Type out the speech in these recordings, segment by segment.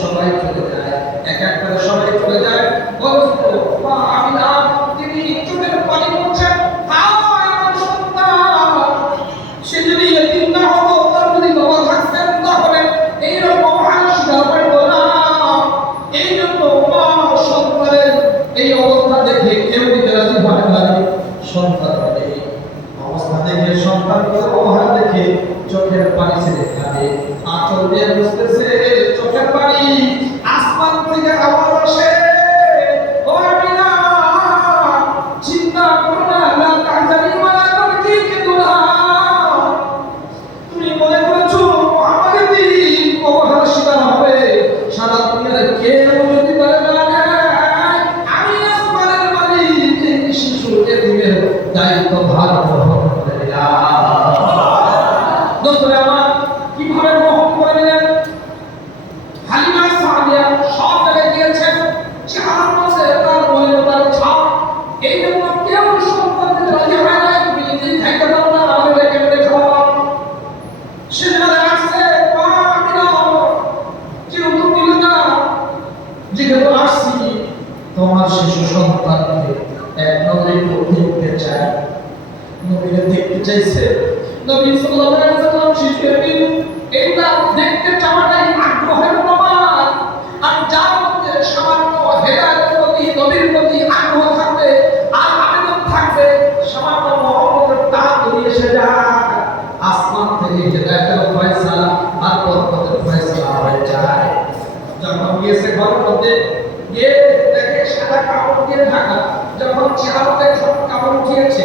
সবাই চলে যায় এক এক করে সবাই চলে যায়। আমি নবীরা দেখতে চাইছে। নবী সাল্লাল্লাহু আলাইহি ওয়াসাল্লাম শিশুকে দিন এইটা দেখতে চাওয়াটাই আগ্রহের প্রমাণ। আর যার মধ্যে সামান্য হেদায়েতের প্রতি, নবীর প্রতি আগ্রহ থাকবে, আর আবেদন থাকবে, সামান্য মহব্বতের টান দিয়ে এসে যায় আসমান থেকে হেদায়েতের ফয়সালা আর বরকতের ফয়সালা হয়ে যায়। যখন গিয়েছে ঘরের মধ্যে গিয়ে দেখে সাদা কাপড় দিয়ে ঢাকা। যখন সব কাপড় উঠিয়েছে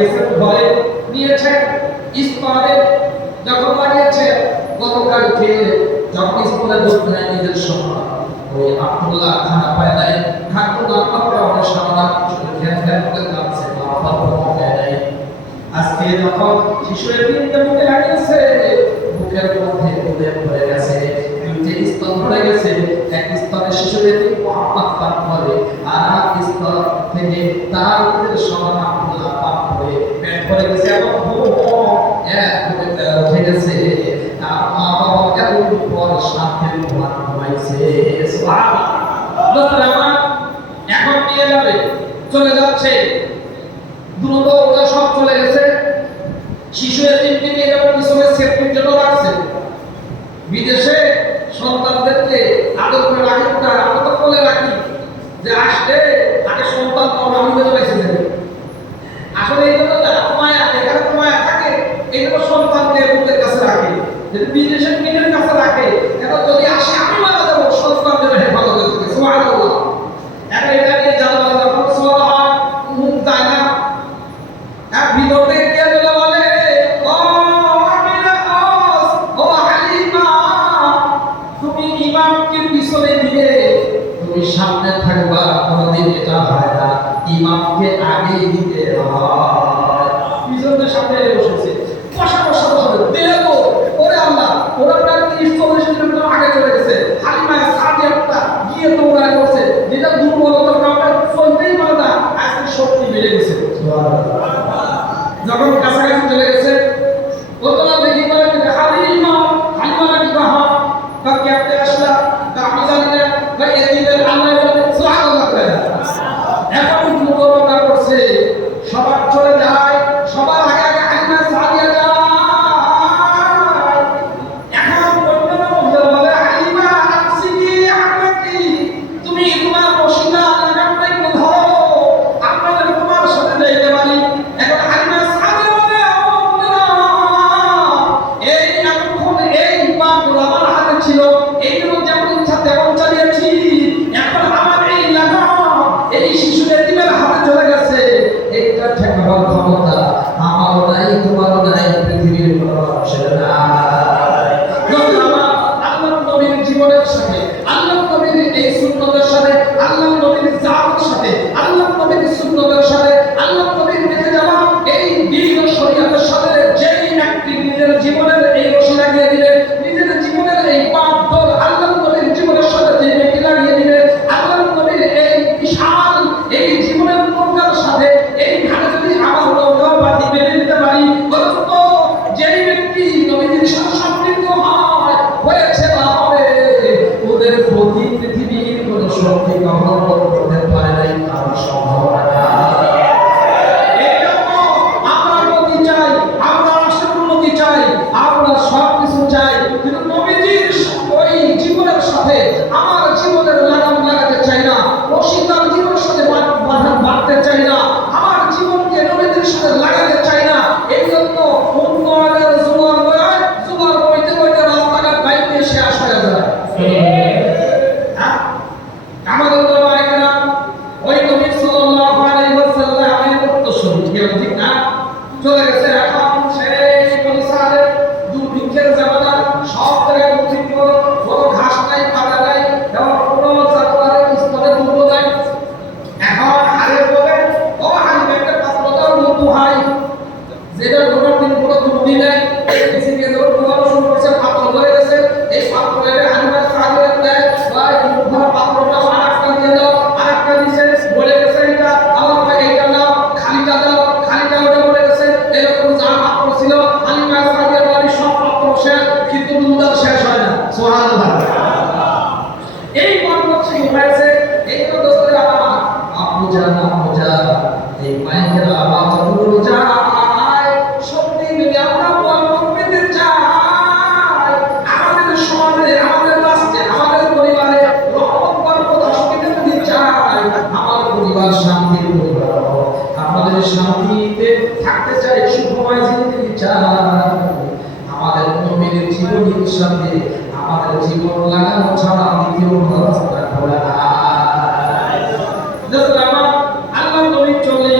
দিয়েছেন ঘরে নিয়েছেন, ইস্পাতে যখন লাগিয়েছেন গতকালকে যখন ইস্পাতে বলতে নেয় নিজের সমান ওই আব্দুল্লাহ খানা পায় নাই। খাটুন আব্বাকে অনেক সামনা শুধু ধ্যান ধ্যান করে কাঁদছে বাবা পায় নাই। আজকে যখন শিশুর তিনটে মুখে লাগিয়েছে মুখের মধ্যে উদয় পড়ে গেছে, দুইটি স্তর পড়ে গেছে, এক স্তনে শিশুর মোহাম্মদ তার ফলে আর গাড়ির উপর সাথের উপর ঘুমাইছে। এখন নিয়ে যাবে, চলে যাচ্ছে। দ্রুত ওরা সব চলে গেছে। শিশু এতিমকে নিয়ে যাবে, পিছনে সেফটির জন্য রাখছে। বিদেশে সন্তান থাকবা কোনোদিন এটা হয় না। ইমামকে আগে দিতে হয়। পিছনের সামনে বসেছে কষা কষা হবে। দিলে তো। ওরে আল্লাহ, ওরা প্রায় তিরিশ, চল্লিশ কিলোমিটার আগে চলে গেছে। হালি এই মায়ের আওয়াজ যতগুলো চায় সত্যি যদি আমরা বরকত পেতে চাই আমাদের সমাজে আমাদের রাষ্ট্রে আমাদের পরিবারে রহমত বরকত আসতে যদি চাই আমার পরিবার শান্তির পরিবার আমাদের শান্তিতে থাকতে চাই সুখময় জিন্দগি চাই আমাদের নবীর জীবনীর সাথে আমাদের জীবন লাগানো ছাড়া দ্বিতীয় রাস্তা খোলা আল্লাহ নবী চলে